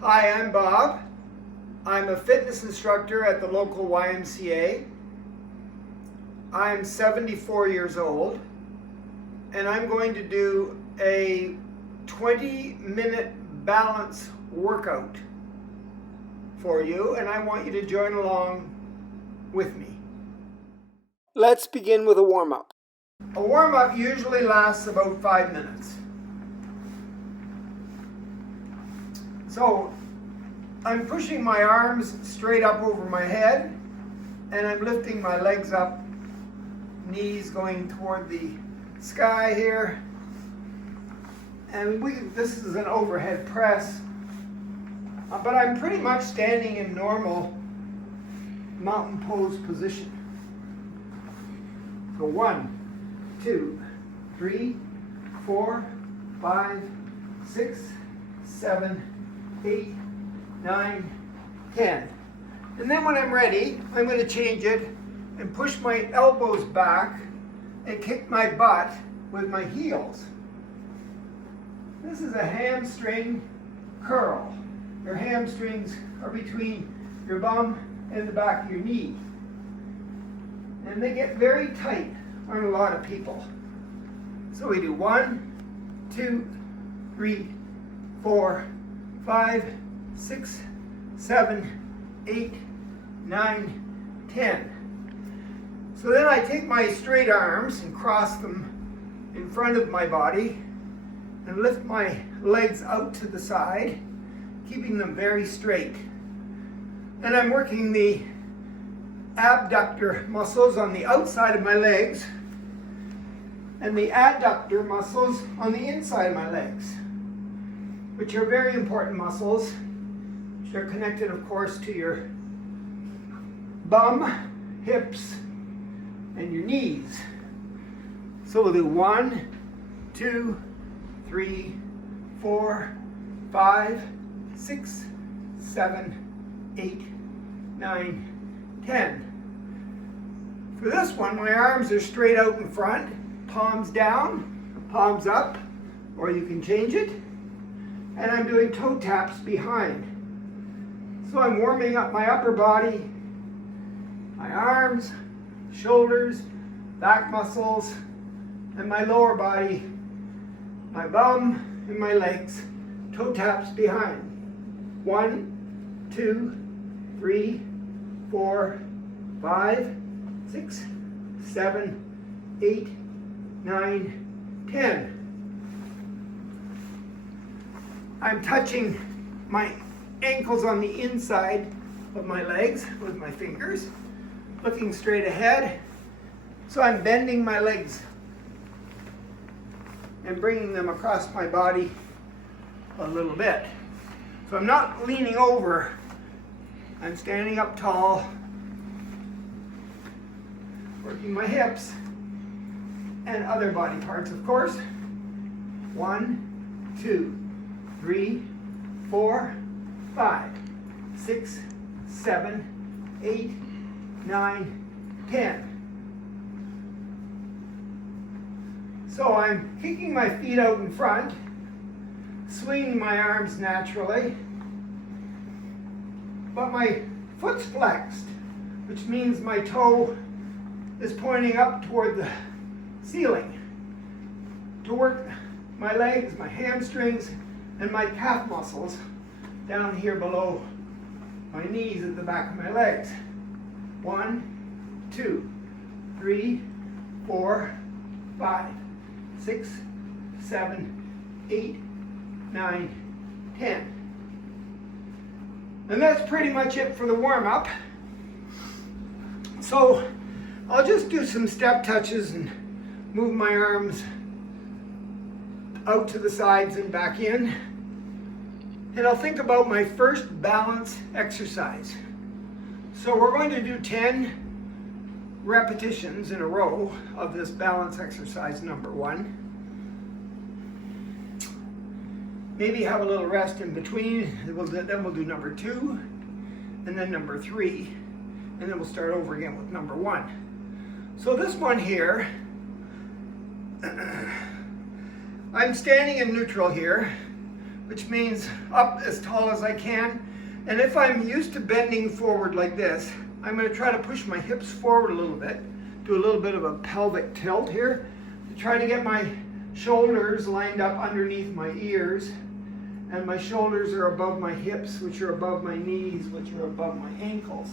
Hi, I'm Bob. I'm a fitness instructor at the local YMCA. I'm 74 years old, and I'm going to do a 20-minute balance workout for you, and I want you to join along with me. Let's begin with a warm-up. A warm-up usually lasts about 5 minutes. So I'm pushing my arms straight up over my head, and I'm lifting my legs up, knees going toward the sky here. And this is an overhead press, but I'm pretty much standing in normal mountain pose position. So 1, 2, 3, 4, 5, 6, 7, 8, 9, 10. And then when I'm ready, I'm going to change it and push my elbows back and kick my butt with my heels. This is a hamstring curl. Your hamstrings are between your bum and the back of your knee. And they get very tight on a lot of people. So we do 1, 2, 3, 4, 5, 6, 7, 8, 9, 10. So then I take my straight arms and cross them in front of my body and lift my legs out to the side, keeping them very straight. And I'm working the abductor muscles on the outside of my legs and the adductor muscles on the inside of my legs, which are very important muscles, which are connected, of course, to your bum, hips, and your knees. So we'll do 1, 2, 3, 4, 5, 6, 7, 8, 9, 10. For this one, my arms are straight out in front, palms down, palms up, or you can change it. And I'm doing toe taps behind. So I'm warming up my upper body, my arms, shoulders, back muscles, and my lower body, my bum and my legs, toe taps behind. 1, 2, 3, 4, 5, 6, 7, 8, 9, 10. I'm touching my ankles on the inside of my legs with my fingers, looking straight ahead. So I'm bending my legs and bringing them across my body a little bit. So I'm not leaning over, I'm standing up tall, working my hips and other body parts, of course. 1, 2, 3, 4, 5, 6, 7, 8, 9, 10. So I'm kicking my feet out in front, swinging my arms naturally, but my foot's flexed, which means my toe is pointing up toward the ceiling to work my legs, my hamstrings, and my calf muscles down here below my knees at the back of my legs. 1, 2, 3, 4, 5, 6, 7, 8, 9, 10. And that's pretty much it for the warm-up. So I'll just do some step touches and move my arms out to the sides and back in. And I'll think about my first balance exercise. So we're going to do 10 repetitions in a row of this balance exercise number 1. Maybe have a little rest in between. Then we'll do number 2, and then number 3, and then we'll start over again with number 1. So this one here, I'm standing in neutral here which means up as tall as I can. And if I'm used to bending forward like this, I'm going to try to push my hips forward a little bit, do a little bit of a pelvic tilt here, to try to get my shoulders lined up underneath my ears, and my shoulders are above my hips, which are above my knees, which are above my ankles.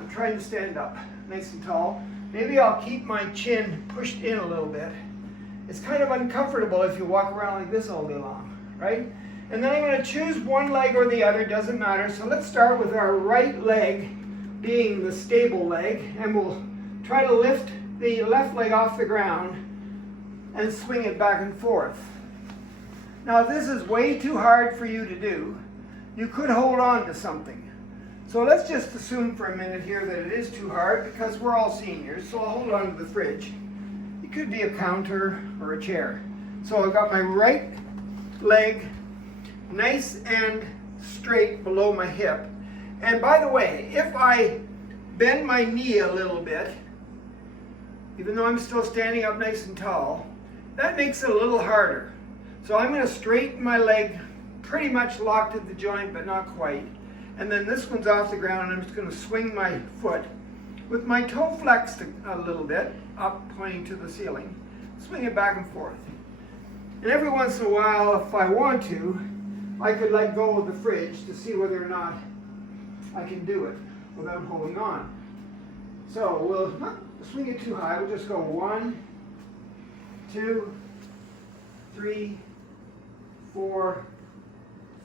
I'm trying to stand up nice and tall. Maybe I'll keep my chin pushed in a little bit. It's kind of uncomfortable if you walk around like this all day long, right? And then I'm going to choose one leg or the other, doesn't matter. So let's start with our right leg being the stable leg, and we'll try to lift the left leg off the ground and swing it back and forth. Now, if this is way too hard for you to do, you could hold on to something. So let's just assume for a minute here that it is too hard, because we're all seniors, so I'll hold on to the fridge. It could be a counter or a chair. So I've got my right leg nice and straight below my hip. And by the way, if I bend my knee a little bit, even though I'm still standing up nice and tall, that makes it a little harder. So I'm going to straighten my leg pretty much locked at the joint, but not quite. And then this one's off the ground, and I'm just going to swing my foot with my toe flexed a little bit, up pointing to the ceiling. Swing it back and forth. And every once in a while, if I want to, I could let go of the fridge to see whether or not I can do it without holding on. So we'll not swing it too high. We'll just go 1, 2, 3, 4,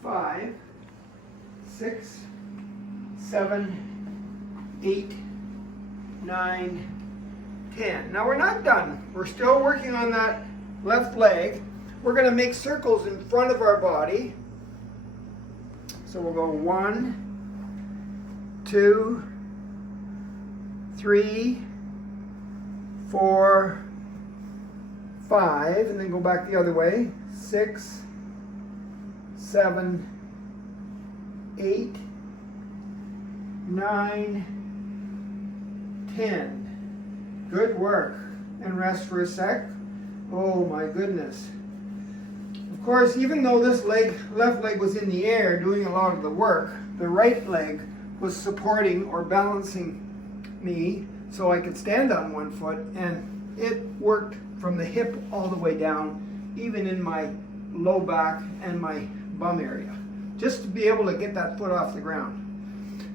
5, 6, 7, 8, 9, 10. Now we're not done. We're still working on that left leg. We're going to make circles in front of our body. So we'll go 1, 2, 3, 4, 5, and then go back the other way. 6, 7, 8, 9, 10. Good work. And rest for a sec. Oh my goodness. Of course, even though this left leg was in the air doing a lot of the work, the right leg was supporting or balancing me so I could stand on one foot, and it worked from the hip all the way down, even in my low back and my bum area, just to be able to get that foot off the ground.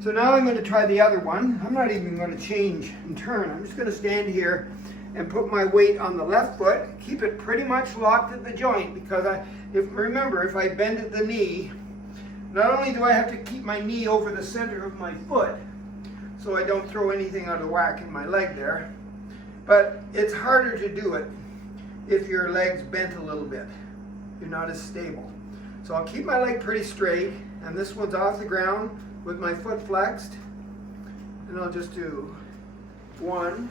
So now I'm going to try the other one. I'm not even going to change and turn. I'm just going to stand here and put my weight on the left foot, keep it pretty much locked at the joint, because remember, if I bend at the knee, not only do I have to keep my knee over the center of my foot so I don't throw anything out of whack in my leg there, but it's harder to do it if your leg's bent a little bit. You're not as stable. So I'll keep my leg pretty straight, and this one's off the ground with my foot flexed, and I'll just do 1,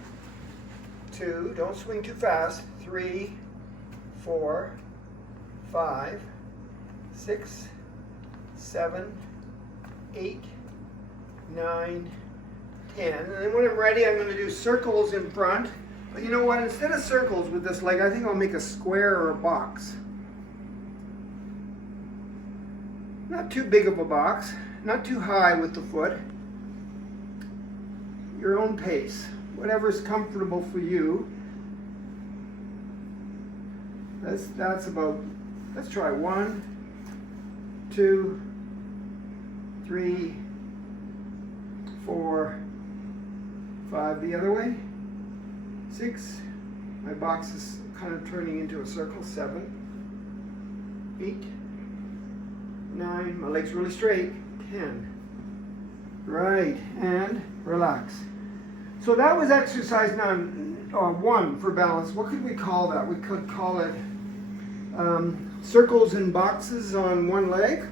2, don't swing too fast, 3, 4, 5, 6, 7, 8, 9, 10. And then when I'm ready, I'm going to do circles in front. But you know what? Instead of circles with this leg, I think I'll make a square or a box. Not too big of a box, not too high with the foot. Your own pace. Whatever's comfortable for you. That's about, let's try 1, 2, 3, 4, 5 the other way. 6, my box is kind of turning into a circle. 7, 8, 9, my leg's really straight. 10. Right, and relax. So that was exercise 1 for balance. What could we call that? We could call it circles and boxes on one leg.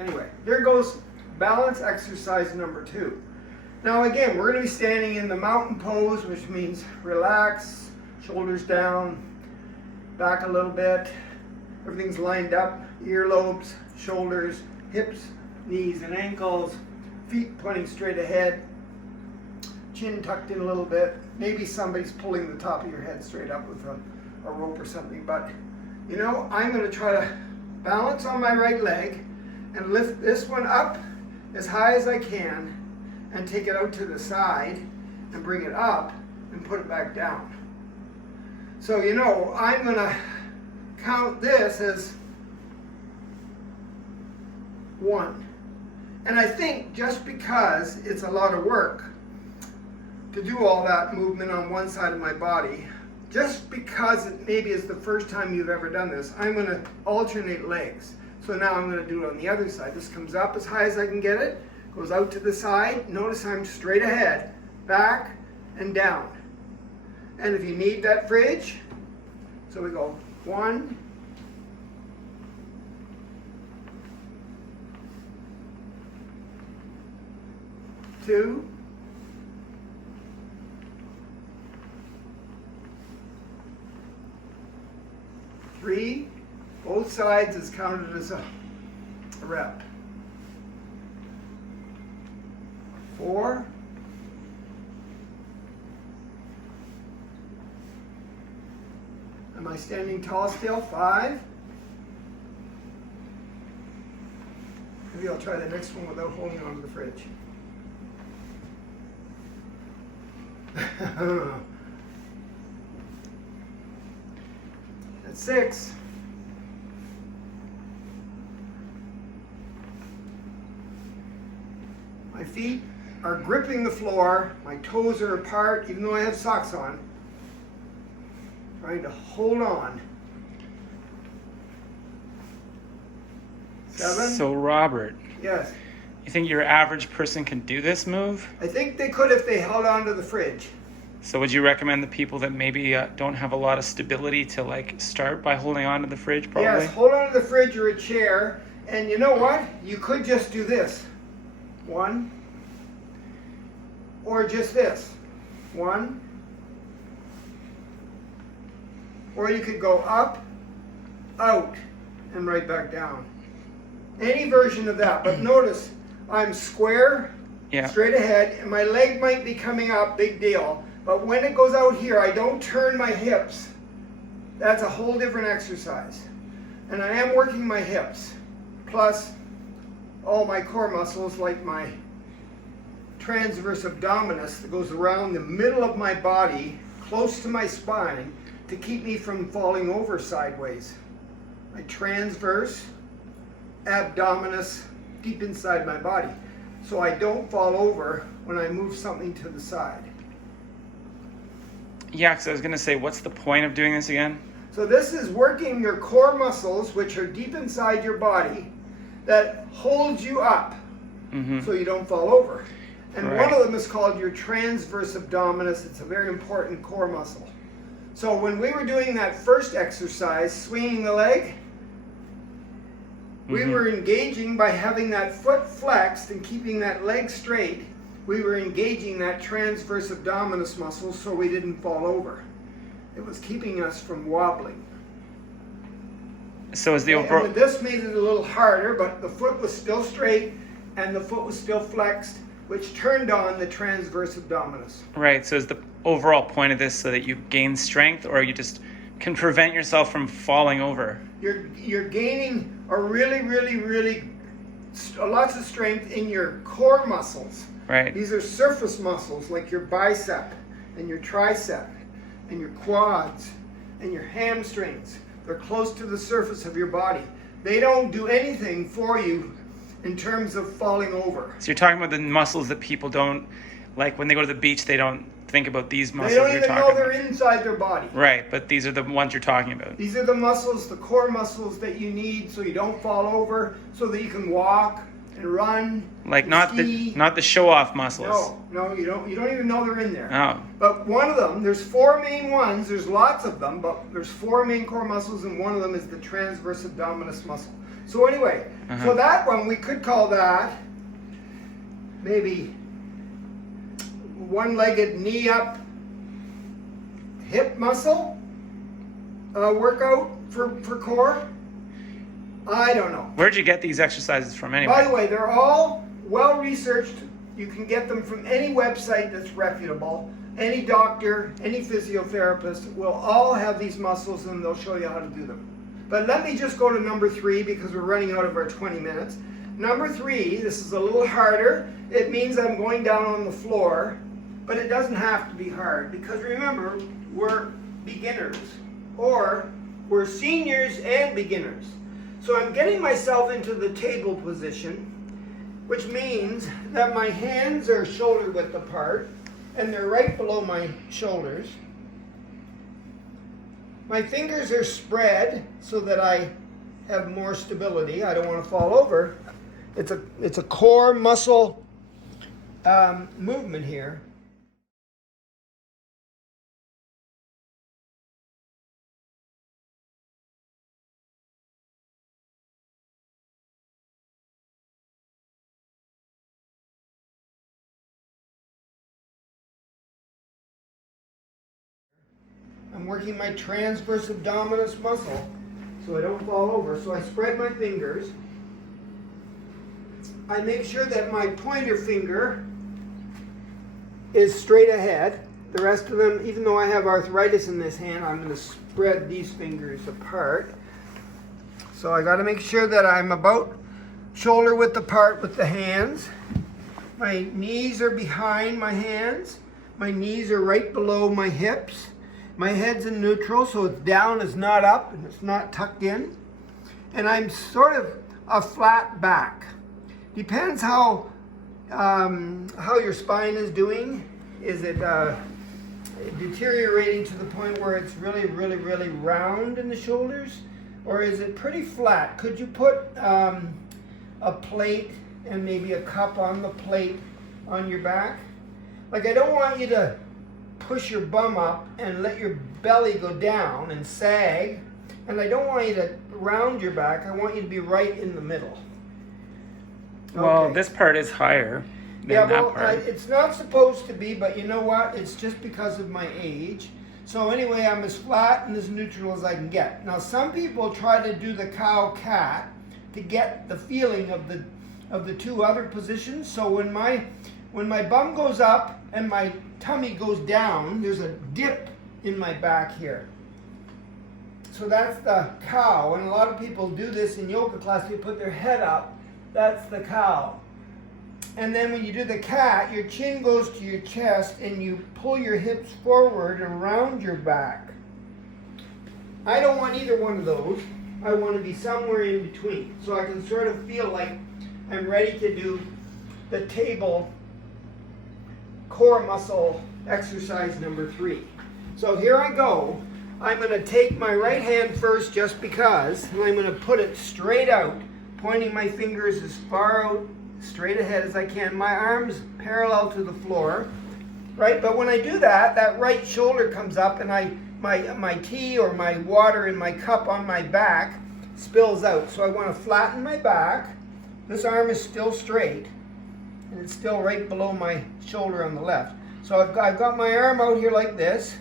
Anyway, there goes balance exercise number 2. Now again, we're going to be standing in the mountain pose, which means relax, shoulders down, back a little bit, everything's lined up, earlobes, shoulders, hips, knees and ankles, feet pointing straight ahead, chin tucked in a little bit. Maybe somebody's pulling the top of your head straight up with a rope or something, but you know, I'm going to try to balance on my right leg and lift this one up as high as I can and take it out to the side and bring it up and put it back down. So, you know, I'm going to count this as 1. And I think just because it's a lot of work to do all that movement on one side of my body, just because it maybe is the first time you've ever done this, I'm going to alternate legs. So now I'm going to do it on the other side. This comes up as high as I can get it, goes out to the side. Notice I'm straight ahead, back and down. And if you need that fridge, so we go 1, 2, 3, both sides is counted as a rep. 4, 'Am I standing tall still? 5. Maybe I'll try the next one without holding on to the fridge. That's 6. My feet are gripping the floor. My toes are apart, even though I have socks on. Trying to hold on. 7. So Robert, Yes. you think your average person can do this move? I think they could if they held on to the fridge. So would you recommend the people that maybe don't have a lot of stability to like start by holding on to the fridge probably? Yes, hold on to the fridge or a chair. And you know what? You could just do this. 1. Or just this. 1. Or you could go up, out, and right back down. Any version of that. But notice, I'm square, straight ahead, and my leg might be coming up, big deal. But when it goes out here, I don't turn my hips. That's a whole different exercise. And I am working my hips, plus all my core muscles like my transverse abdominis that goes around the middle of my body, close to my spine, to keep me from falling over sideways. My transverse abdominis deep inside my body, so I don't fall over when I move something to the side. Yeah, because I was going to say, what's the point of doing this again? So this is working your core muscles, which are deep inside your body, that hold you up so you don't fall over. And one of them is called your transverse abdominis. It's a very important core muscle. So when we were doing that first exercise, swinging the leg, we were engaging by having that foot flexed and keeping that leg straight. We were engaging that transverse abdominis muscle so we didn't fall over. It was keeping us from wobbling. So is the overall... And this made it a little harder, but the foot was still straight and the foot was still flexed, which turned on the transverse abdominis. Right, so is the overall point of this so that you gain strength, or you just can prevent yourself from falling over? You're gaining a really lots of strength in your core muscles. Right. These are surface muscles like your bicep and your tricep and your quads and your hamstrings. They're close to the surface of your body. They don't do anything for you in terms of falling over. So you're talking about the muscles that people don't, like when they go to the beach, they don't think about these muscles. They don't even know they're inside their body. Right, but these are the ones you're talking about. These are the muscles, the core muscles that you need so you don't fall over, so that you can walk and run. Like and not ski. the show-off muscles. No, you don't even know they're in there. Oh. But one of them, there's 4 main ones, there's lots of them, but there's 4 main core muscles, and one of them is the transverse abdominis muscle. So anyway, so that one, we could call that maybe one-legged knee up hip muscle workout for core. I don't know. Where'd you get these exercises from anyway? By the way, they're all well researched. You can get them from any website that's reputable. Any doctor, any physiotherapist will all have these muscles, and they'll show you how to do them. But let me just go to number 3 because we're running out of our 20 minutes. Number 3, this is a little harder. It means I'm going down on the floor, but it doesn't have to be hard because remember, we're beginners, or we're seniors and beginners. So I'm getting myself into the table position, which means that my hands are shoulder width apart and they're right below my shoulders. My fingers are spread so that I have more stability. I don't want to fall over. It's a core muscle movement here. I'm working my transverse abdominis muscle so I don't fall over. So I spread my fingers. I make sure that my pointer finger is straight ahead. The rest of them, even though I have arthritis in this hand, I'm going to spread these fingers apart. So I got to make sure that I'm about shoulder width apart with the hands. My knees are behind my hands. My knees are right below my hips. My head's in neutral, so it's down, it's not up, and it's not tucked in. And I'm sort of a flat back. Depends how your spine is doing. Is it deteriorating to the point where it's really, really, really round in the shoulders? Or is it pretty flat? Could you put a plate and maybe a cup on the plate on your back? Like, I don't want you to push your bum up and let your belly go down and sag. And I don't want you to round your back. I want you to be right in the middle. Well, Okay. this part is higher than Yeah, that well, part. it's not supposed to be, but you know what? It's just because of my age. So anyway, I'm as flat and as neutral as I can get. Now, some people try to do the cow-cat to get the feeling of the two other positions. So when my bum goes up and my tummy goes down, there's a dip in my back here. So that's the cow, and a lot of people do this in yoga class. They put their head up. That's the cow. And then when you do the cat, your chin goes to your chest and you pull your hips forward and around your back. I don't want either one of those. I want to be somewhere in between. So I can sort of feel like I'm ready to do the table core muscle exercise number 3. So here I go. I'm going to take my right hand first just because, and I'm going to put it straight out, pointing my fingers as far out, straight ahead as I can. My arms parallel to the floor, right? But when I do that, that right shoulder comes up and my tea or my water in my cup on my back spills out. So I want to flatten my back. This arm is still straight, and it's still right below my shoulder on the left. So I've got my arm out here like this,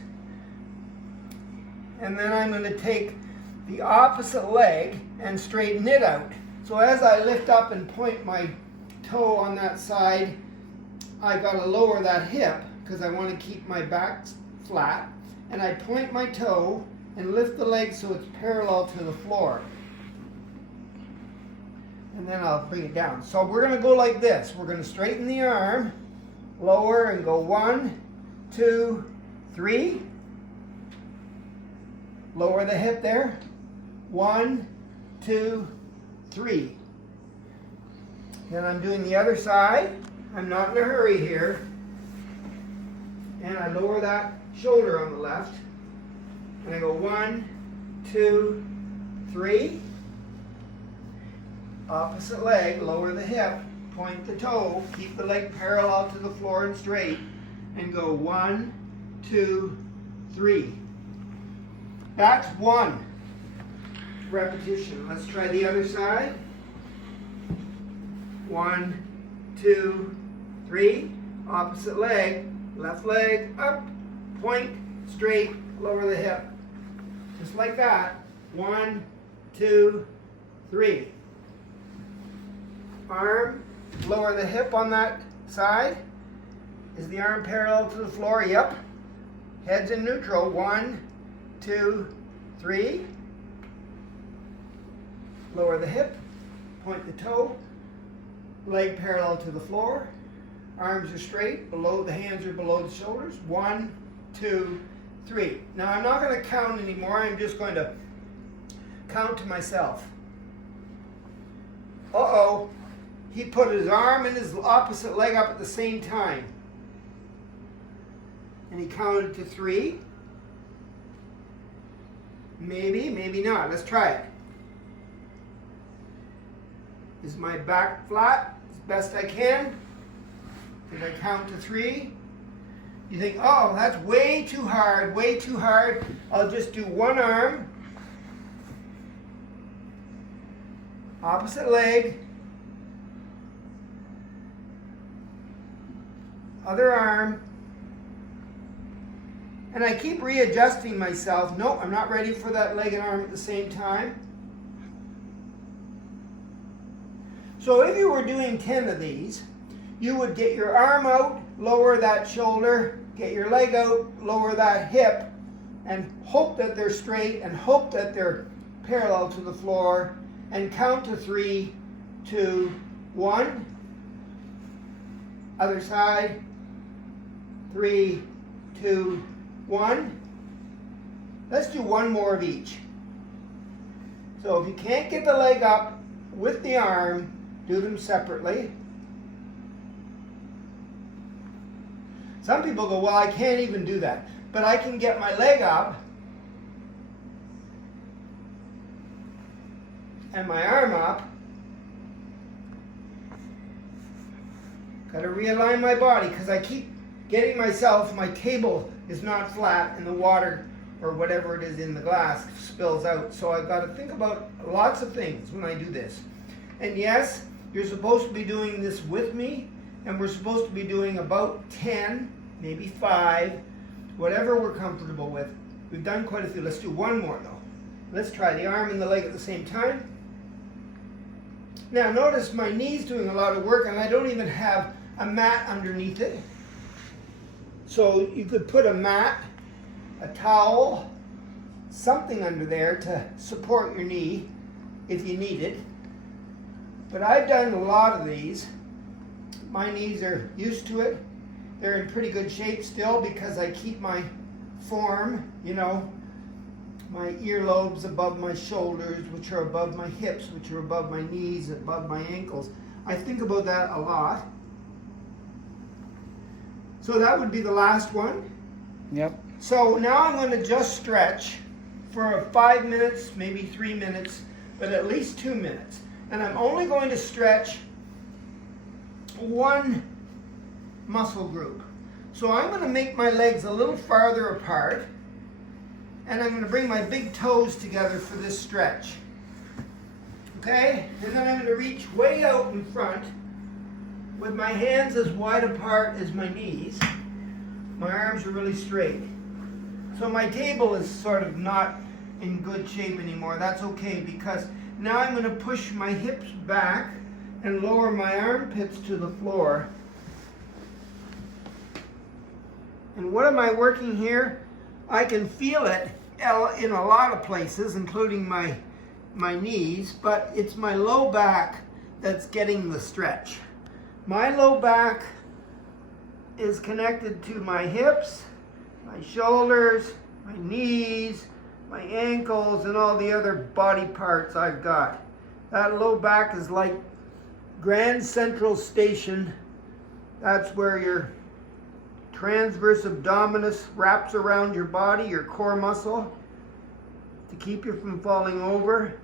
and then I'm going to take the opposite leg and straighten it out. So as I lift up and point my toe on that side, I got to lower that hip because I want to keep my back flat, and I point my toe and lift the leg so it's parallel to the floor. And then I'll bring it down. So we're going to go like this. We're going to straighten the arm, lower, and go 1, 2, 3. Lower the hip there. 1, 2, 3. Then I'm doing the other side. I'm not in a hurry here. And I lower that shoulder on the left. And I go 1, 2, 3. Opposite leg, lower the hip, point the toe, keep the leg parallel to the floor and straight, and go 1, 2, 3. That's 1 repetition. Let's try the other side. 1, 2, 3. Opposite leg, left leg up, point, straight, lower the hip. Just like that. 1, 2, 3. Arm, lower the hip on that side. Is the arm parallel to the floor? Yep. Head's in neutral. 1, 2, 3. Lower the hip, point the toe, leg parallel to the floor. Arms are straight, the hands are below the shoulders. 1, 2, 3. Now I'm not going to count anymore, I'm just going to count to myself. Uh-oh, he put his arm and his opposite leg up at the same time. And he counted to 3. Maybe, maybe not. Let's try it. Is my back flat as best I can? Did I count to 3? You think, oh, that's way too hard, way too hard. I'll just do one arm, opposite leg, other arm, and I keep readjusting myself. Nope, I'm not ready for that leg and arm at the same time. So if you were doing 10 of these, you would get your arm out, lower that shoulder, get your leg out, lower that hip, and hope that they're straight and hope that they're parallel to the floor, and count to 3, 2, 1. Other side. 3, 2, 1. Let's do one more of each. So if you can't get the leg up with the arm, do them separately. Some people go, well, I can't even do that. But I can get my leg up and my arm up. Got to realign my body because I keep getting myself, my table is not flat and the water or whatever it is in the glass spills out. So I've got to think about lots of things when I do this. And yes, you're supposed to be doing this with me, and we're supposed to be doing about 10, maybe 5, whatever we're comfortable with. We've done quite a few. Let's do one more though. Let's try the arm and the leg at the same time. Now notice my knee's doing a lot of work and I don't even have a mat underneath it. So you could put a mat, a towel, something under there to support your knee if you need it. But I've done a lot of these. My knees are used to it. They're in pretty good shape still because I keep my form, you know, my earlobes above my shoulders, which are above my hips, which are above my knees, above my ankles. I think about that a lot. So that would be the last one. Yep. So now I'm going to just stretch for 5 minutes, maybe 3 minutes, but at least 2 minutes. And I'm only going to stretch one muscle group. So I'm going to make my legs a little farther apart, and I'm going to bring my big toes together for this stretch. Okay? And then I'm going to reach way out in front with my hands as wide apart as my knees. My arms are really straight. So my table is sort of not in good shape anymore. That's okay because now I'm going to push my hips back and lower my armpits to the floor. And what am I working here? I can feel it in a lot of places, including my knees, but it's my low back that's getting the stretch. My low back is connected to my hips, my shoulders, my knees, my ankles, and all the other body parts I've got. That low back is like Grand Central Station. That's where your transverse abdominis wraps around your body, your core muscle, to keep you from falling over.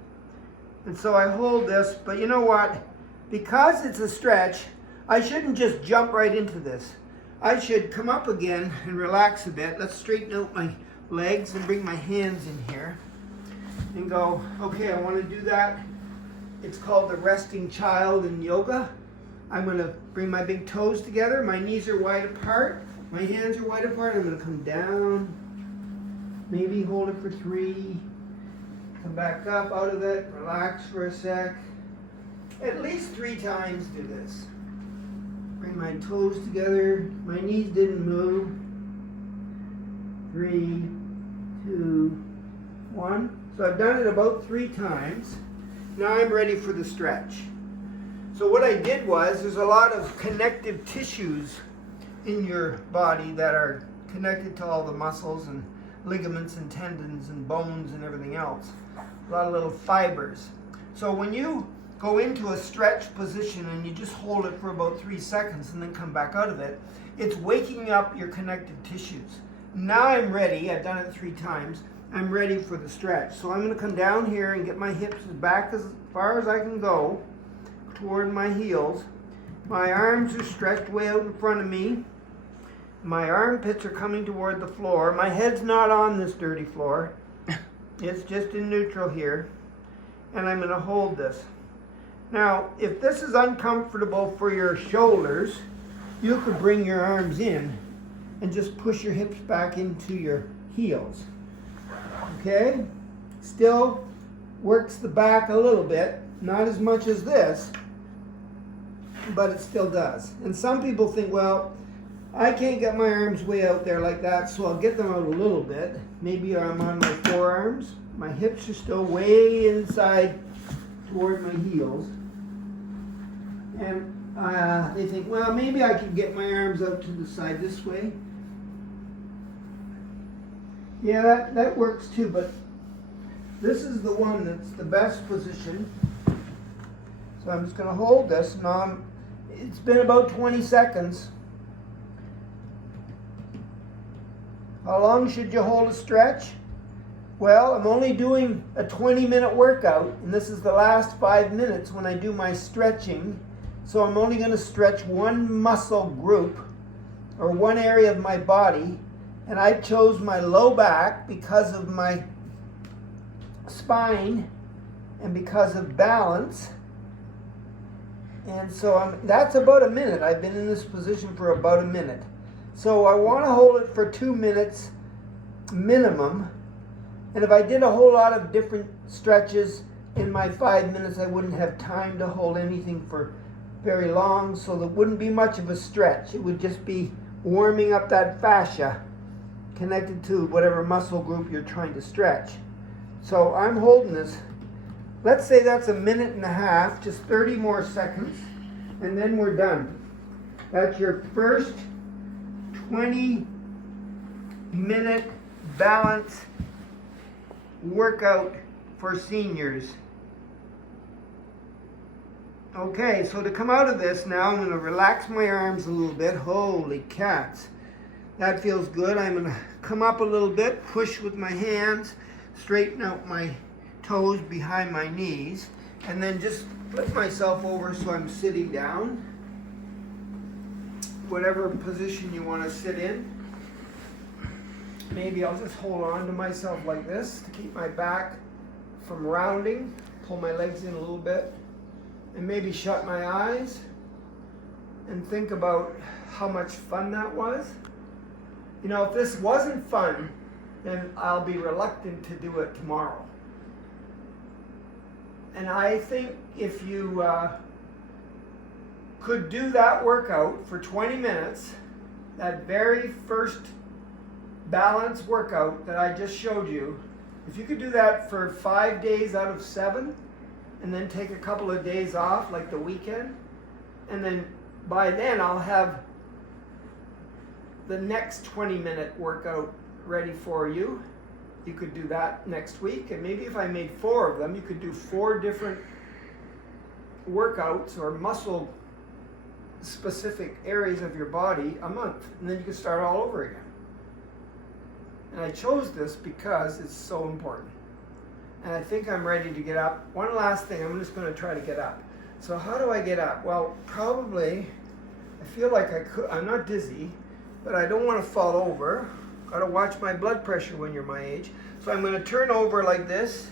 And so I hold this, but you know what? Because it's a stretch, I shouldn't just jump right into this. I should come up again and relax a bit. Let's straighten out my legs and bring my hands in here and go, okay, I want to do that. It's called the resting child in yoga. I'm going to bring my big toes together. My knees are wide apart. My hands are wide apart. I'm going to come down. Maybe hold it for 3. Come back up out of it. Relax for a sec. At least 3 times do this. Bring my toes together. My knees didn't move. 3, 2, 1. So I've done it about 3 times. Now I'm ready for the stretch. So what I did was, there's a lot of connective tissues in your body that are connected to all the muscles and ligaments and tendons and bones and everything else. A lot of little fibers. So when you go into a stretch position and you just hold it for about 3 seconds and then come back out of it, it's waking up your connective tissues. Now I'm ready. I've done it 3 times. I'm ready for the stretch. So I'm going to come down here and get my hips back as far as I can go toward my heels. My arms are stretched way out in front of me. My armpits are coming toward the floor. My head's not on this dirty floor. It's just in neutral here. And I'm going to hold this. Now, if this is uncomfortable for your shoulders, you could bring your arms in and just push your hips back into your heels. Okay? Still works the back a little bit. Not as much as this, but it still does. And some people think, well, I can't get my arms way out there like that, so I'll get them out a little bit. Maybe I'm on my forearms. My hips are still way inside toward my heels. And they think, well, maybe I can get my arms out to the side this way. Yeah, that works too, but this is the one that's the best position. So I'm just going to hold this. Now it's been about 20 seconds. How long should you hold a stretch? Well, I'm only doing a 20-minute workout, and this is the last 5 minutes when I do my stretching. So I'm only going to stretch one muscle group or one area of my body, and I chose my low back because of my spine and because of balance. And so that's about a minute. I've been in this position for about a minute. So I want to hold it for 2 minutes minimum. And if I did a whole lot of different stretches in my 5 minutes, I wouldn't have time to hold anything for very long. So there wouldn't be much of a stretch. It would just be warming up that fascia connected to whatever muscle group you're trying to stretch. So I'm holding this. Let's say that's a minute and a half, just 30 more seconds, and then we're done. That's your first 20-minute balance workout for seniors. Okay, so to come out of this now, I'm going to relax my arms a little bit. Holy cats. That feels good. I'm going to come up a little bit, push with my hands, straighten out my toes behind my knees, and then just flip myself over so I'm sitting down. Whatever position you want to sit in. Maybe I'll just hold on to myself like this to keep my back from rounding. Pull my legs in a little bit. And maybe shut my eyes and think about how much fun that was. You know, if this wasn't fun, then I'll be reluctant to do it tomorrow. And I think if you could do that workout for 20 minutes, that very first balance workout that I just showed you, if you could do that for 5 days out of 7, and then take a couple of days off, like the weekend, and then by then I'll have the next 20-minute workout ready for you. You could do that next week, and maybe if I made 4 of them, you could do 4 different workouts or muscle specific areas of your body a month, and then you can start all over again. And I chose this because it's so important. And I think I'm ready to get up. One last thing, I'm just going to try to get up. So how do I get up? Well, probably, I feel like I could, I'm not dizzy, but I don't want to fall over. Got to watch my blood pressure when you're my age. So I'm going to turn over like this,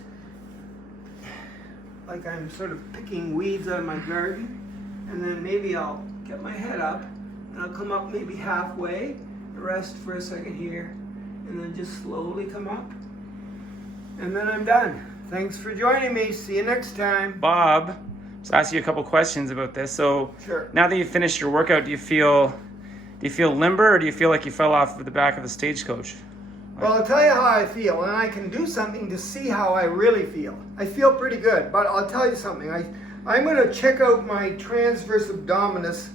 like I'm sort of picking weeds out of my garden. And then maybe I'll get my head up, and I'll come up maybe halfway, rest for a second here, and then just slowly come up. And then I'm done. Thanks for joining me. See you next time. Bob, so I asked you a couple questions about this. So Sure. Now that you've finished your workout, do you feel limber, or do you feel like you fell off the back of the stagecoach Well, I'll tell you how I feel, and I can do something to see how I really feel. I feel pretty good, but I'll tell you something. I'm going to check out my transverse abdominis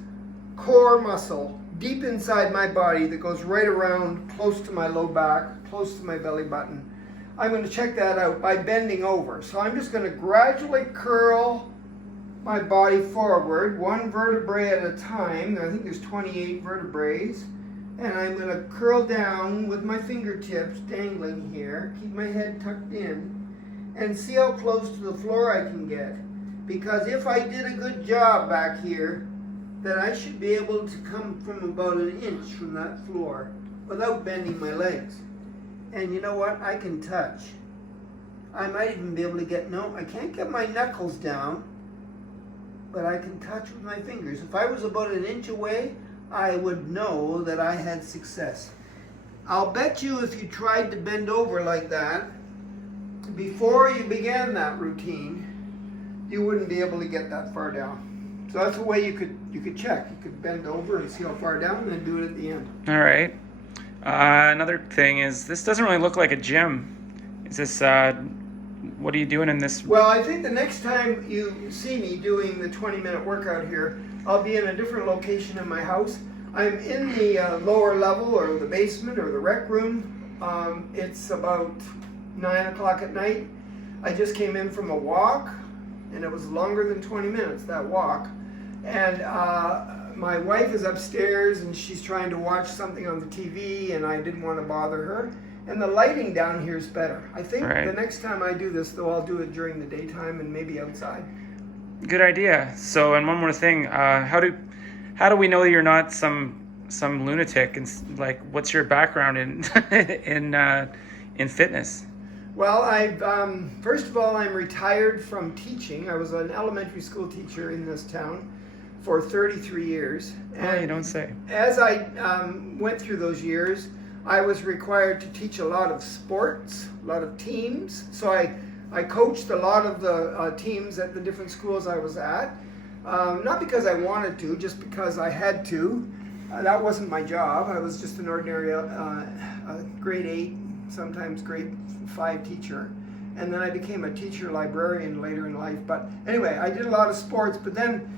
core muscle deep inside my body that goes right around close to my low back, close to my belly button. I'm going to check that out by bending over. So I'm just going to gradually curl my body forward, one vertebrae at a time. I think there's 28 vertebrae. And I'm going to curl down with my fingertips dangling here, keep my head tucked in, and see how close to the floor I can get. Because if I did a good job back here, then I should be able to come from about an inch from that floor without bending my legs. And you know what? I can touch. I might even be able to get, no, I can't get my knuckles down, but I can touch with my fingers. If I was about an inch away, I would know that I had success. I'll bet you if you tried to bend over like that, before you began that routine, you wouldn't be able to get that far down. So that's a way you could check. You could bend over and see how far down and then do it at the end. All right. Another thing is, this doesn't really look like a gym. Is this, what are you doing in this? Well, I think the next time you see me doing the 20-minute workout here, I'll be in a different location in my house. I'm in the lower level or the basement or the rec room. It's about 9 o'clock at night. I just came in from a walk, and it was longer than 20 minutes, that walk. And my wife is upstairs, and she's trying to watch something on the TV, and I didn't want to bother her. And the lighting down here is better. I think the next time I do this, though, I'll do it during the daytime and maybe outside. Good idea. So, and one more thing, how do we know you're not some lunatic? And like, what's your background in in fitness? Well, first of all, I'm retired from teaching. I was an elementary school teacher in this town for 33 years. And you don't say. As I went through those years, I was required to teach a lot of sports, a lot of teams. So I coached a lot of the teams at the different schools I was at. Not because I wanted to, just because I had to. That wasn't my job. I was just an ordinary grade 8, sometimes grade 5 teacher. And then I became a teacher librarian later in life. But anyway, I did a lot of sports. But then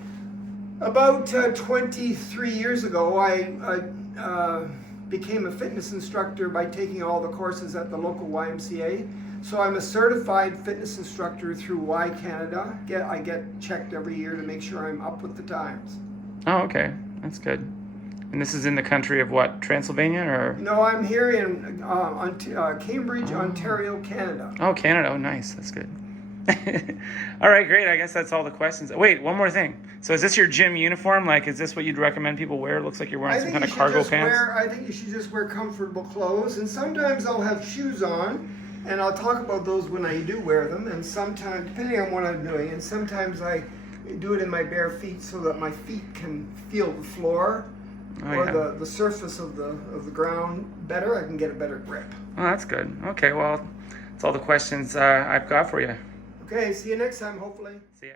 about 23 years ago, I became a fitness instructor by taking all the courses at the local YMCA. So I'm a certified fitness instructor through Y Canada. I get checked every year to make sure I'm up with the times. Oh, okay. That's good. And this is in the country of what, Transylvania or? No, I'm here in Cambridge, Ontario, Canada. Oh, Canada. Oh, nice. That's good. All right, great. I guess that's all the questions. Wait, one more thing. So is this your gym uniform? Like, is this what you'd recommend people wear? It looks like you're wearing some kind of cargo pants. I think you should just wear comfortable clothes. And sometimes I'll have shoes on. And I'll talk about those when I do wear them. And sometimes, depending on what I'm doing, and sometimes I do it in my bare feet so that my feet can feel the floor the surface of the ground better. I can get a better grip. Oh, that's good. Okay, well, that's all the questions I've got for you. Okay, see you next time, hopefully. See ya.